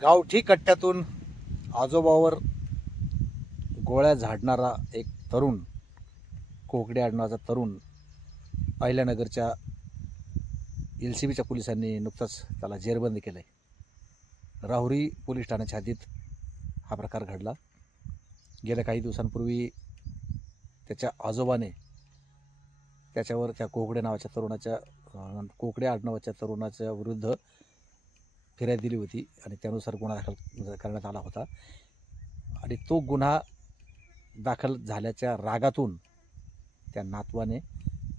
गावठी कट्ट्यातून आजोबावर गोळ्या झाडणारा एक तरुण, कोकडे आडनावाचा तरुण, अहिल्यानगरच्या LCBच्या पोलिसांनी नुकताच त्याला जेरबंद केलं आहे. राहुरी पोलीस ठाण्याच्या हद्दीत हा प्रकार घडला. गेल्या काही दिवसांपूर्वी त्याच्या आजोबाने त्याच्यावर त्या कोकडे आडनावाच्या तरुणाच्या विरुद्ध फिर्याद दिली होती आणि त्यानुसार गुन्हा दाखल करण्यात आला होता. आणि तो गुन्हा दाखल झाल्याच्या रागातून त्या नातवाने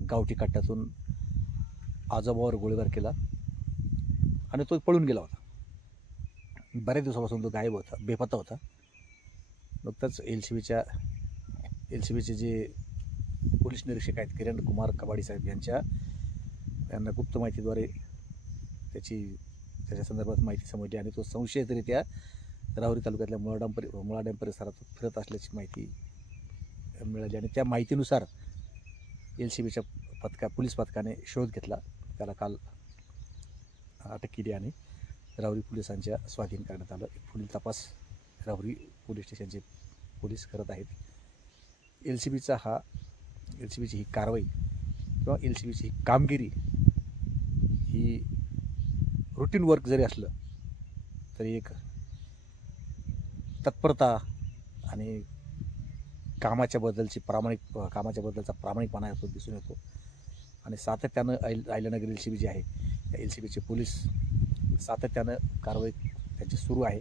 गावठी कट्ट्यातून आजोबावर गोळीबार केला आणि तो पळून गेला होता. बऱ्याच दिवसापासून तो गायब होता, बेपत्ता होता. नुकताच LCBचे जे पोलीस निरीक्षक आहेत किरण कुमार कबाडी साहेब यांना गुप्त माहितीद्वारे त्याच्या संदर्भात माहिती समजली आणि तो संशयितरित्या राहुरी तालुक्यातल्या मुळाडॅम परिसरात फिरत असल्याची माहिती मिळाली आणि त्या माहितीनुसार LCBच्या पोलीस पथकाने शोध घेतला. त्याला काल अटक केली आणि राहुरी पोलिसांच्या स्वाधीन करण्यात आलं. पुढील तपास राहुरी पोलीस स्टेशनचे पोलीस करत आहेत. LCBची ही कारवाई किंवा LCBची ही कामगिरी ही रुटीन वर्क जरी असलं तरी एक तत्परता आणि कामाच्या बद्दलचा प्रामाणिकपणा यातून दिसून येतो. आणि सातत्यानं अहिल्यानगर LCB जी आहे त्या LCBचे पोलीस सातत्यानं कारवाई त्यांची सुरू आहे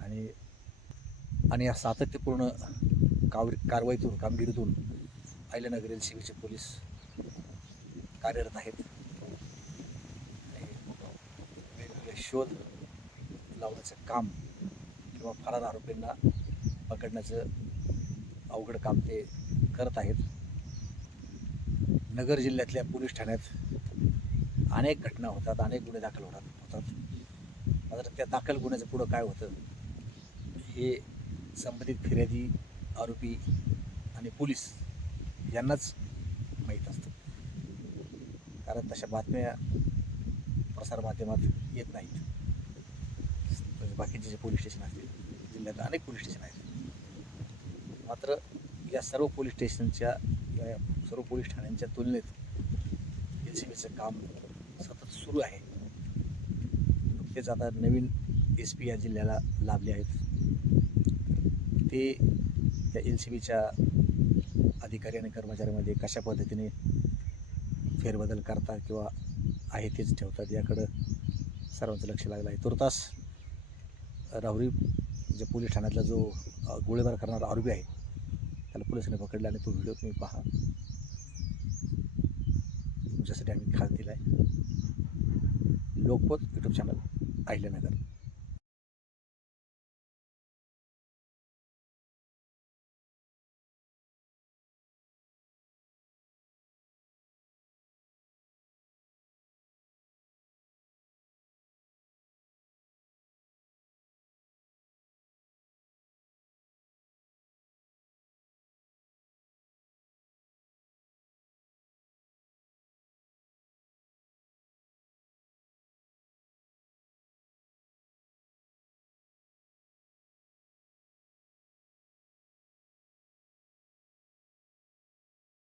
आणि या सातत्यपूर्ण कामगिरीतून अहिल्यानगर LCBचे पोलीस कार्यरत आहेत. वेगवेगळे शोध लावण्याचं काम किंवा फरार आरोपींना पकडण्याचं अवघड काम ते करत आहेत. नगर जिल्ह्यातल्या पोलीस ठाण्यात अनेक घटना होतात, अनेक गुन्हे दाखल होतात. मात्र त्या दाखल गुन्ह्याचं पुढं काय होतं हे संबंधित फिर्यादी, आरोपी आणि पोलीस यांनाच माहीत असतं. कारण तशा बातम्या प्रसारमाध्यमात येत नाहीत. बाकीचे जे पोलीस स्टेशन असतील, जिल्ह्यात अनेक पोलीस स्टेशन आहेत. मात्र या सर्व पोलीस ठाण्यांच्या तुलनेत LCBचं काम सतत सुरू आहे. नुकतेच आता नवीन SP या जिल्ह्याला लाभले आहेत. ते या LCBच्या अधिकारी आणि कर्मचाऱ्यांमध्ये कशा पद्धतीने फेरबदल करतात किंवा आहे तेच ठेवतात याकडं सर्वांचं लक्ष लागलं आहे. तुर्तास राहुरी जे पोलीस ठाण्यातला जो गोळीबार करणारा आरोपी आहे त्याला पोलिसांनी पकडला आणि तो व्हिडिओ तुम्ही पहा. तुमच्यासाठी आम्ही खास दिला आहे. Lokmat YouTube channel Ahilyanagar.